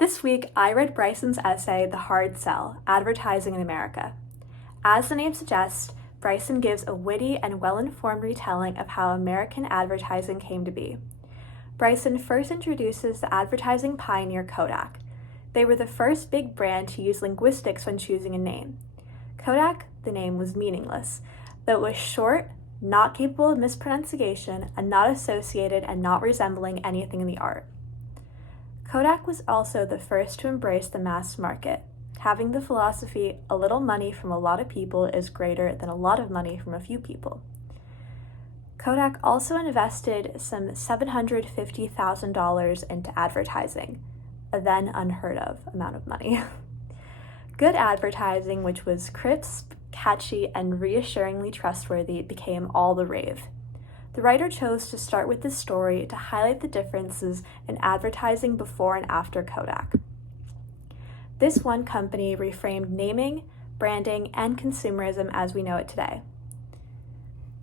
This week, I read Bryson's essay, The Hard Sell, Advertising in America. As the name suggests, Bryson gives a witty and well-informed retelling of how American advertising came to be. Bryson first introduces the advertising pioneer Kodak. They were the first big brand to use linguistics when choosing a name. Kodak, the name, was meaningless, though it was short, not capable of mispronunciation, and not associated and not resembling anything in the art. Kodak was also the first to embrace the mass market, having the philosophy, a little money from a lot of people is greater than a lot of money from a few people. Kodak also invested some $750,000 into advertising, a then unheard of amount of money. Good advertising, which was crisp, catchy, and reassuringly trustworthy, became all the rave. The writer chose to start with this story to highlight the differences in advertising before and after Kodak. This one company reframed naming, branding, and consumerism as we know it today.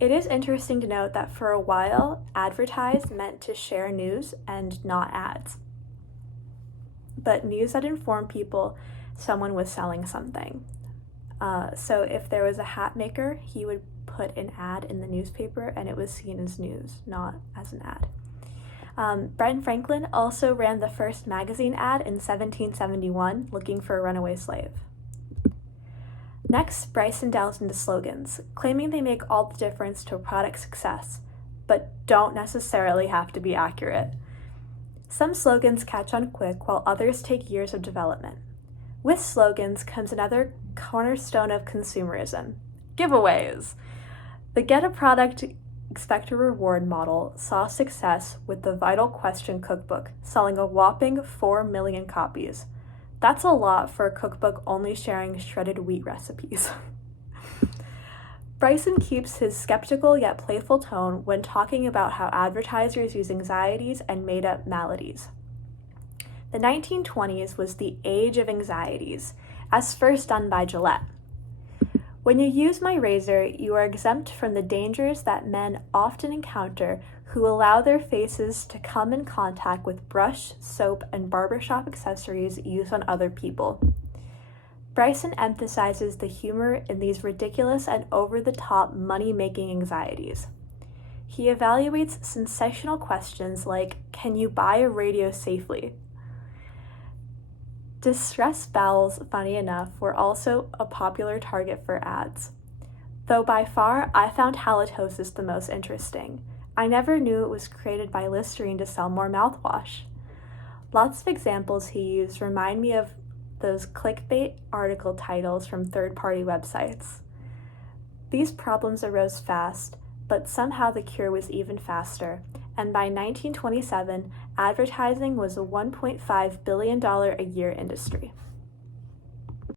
It is interesting to note that for a while, advertise meant to share news and not ads. But news that informed people someone was selling something. So if there was a hat maker, he would put an ad in the newspaper and it was seen as news, not as an ad. Ben Franklin also ran the first magazine ad in 1771 looking for a runaway slave. Next, Bryson delves into slogans, claiming they make all the difference to a product's success, but don't necessarily have to be accurate. Some slogans catch on quick while others take years of development. With slogans comes another cornerstone of consumerism: giveaways. The get a product, expect a reward model saw success with the Vital Question cookbook, selling a whopping 4 million copies. That's a lot for a cookbook only sharing shredded wheat recipes. Bryson keeps his skeptical yet playful tone when talking about how advertisers use anxieties and made-up maladies. The 1920s was the age of anxieties, as first done by Gillette. When you use my razor, you are exempt from the dangers that men often encounter who allow their faces to come in contact with brush, soap, and barbershop accessories used on other people. Bryson emphasizes the humor in these ridiculous and over-the-top money-making anxieties. He evaluates sensational questions like, can you buy a radio safely? Distressed bowels, funny enough, were also a popular target for ads. Though by far, I found halitosis the most interesting. I never knew it was created by Listerine to sell more mouthwash. Lots of examples he used remind me of those clickbait article titles from third-party websites. These problems arose fast, but somehow the cure was even faster, and by 1927, advertising was a $1.5 billion a year industry.